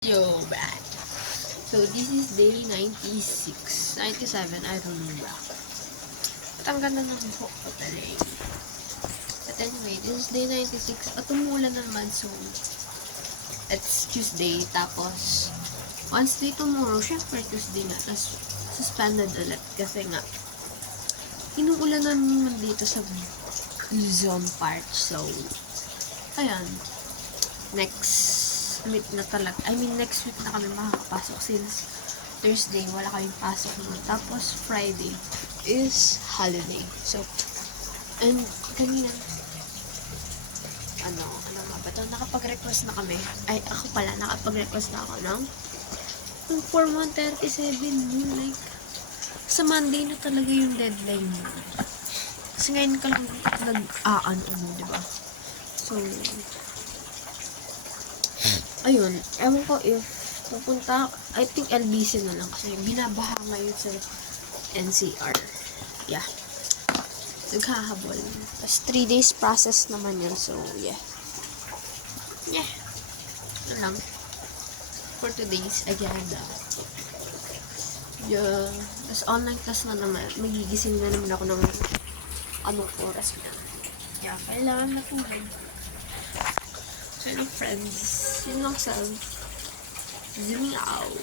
Yo, back. So, this is day 96, 97, I don't know. At ang ganda ng buhok ko today. But anyway, this is day 96. At umulan na naman, so it's Tuesday. Tapos, Wednesday tomorrow, syempre Tuesday na. Tapos, suspended ulit. Kasi nga, inuulan na naman dito sa Luzon part. So, ayan. Next week na talaga. Next week na kami makakapasok since Thursday, wala kaming pasok naman. Tapos, Friday is holiday. So, and kanina, ano nga ba ito? Nakapag-request na kami. Ay, ako pala, nakapag-request na ako ng for 137. Like, sa Monday na talaga yung deadline mo. Kasi ngayon ka lang diba? So, ayun, ewan ko if pupunta, I think LBC na lang kasi binabaha ngayon sa NCR. Yeah. Naghahabol. Tapos 3 days process naman yun. So, yeah. Yeah. Ano lang. For today's agenda. Yeah. Tapos online class na naman. Magigising na naman ako ng anong oras na. Yeah, kailangan matulog. So, friends, yun lang sa zooming out.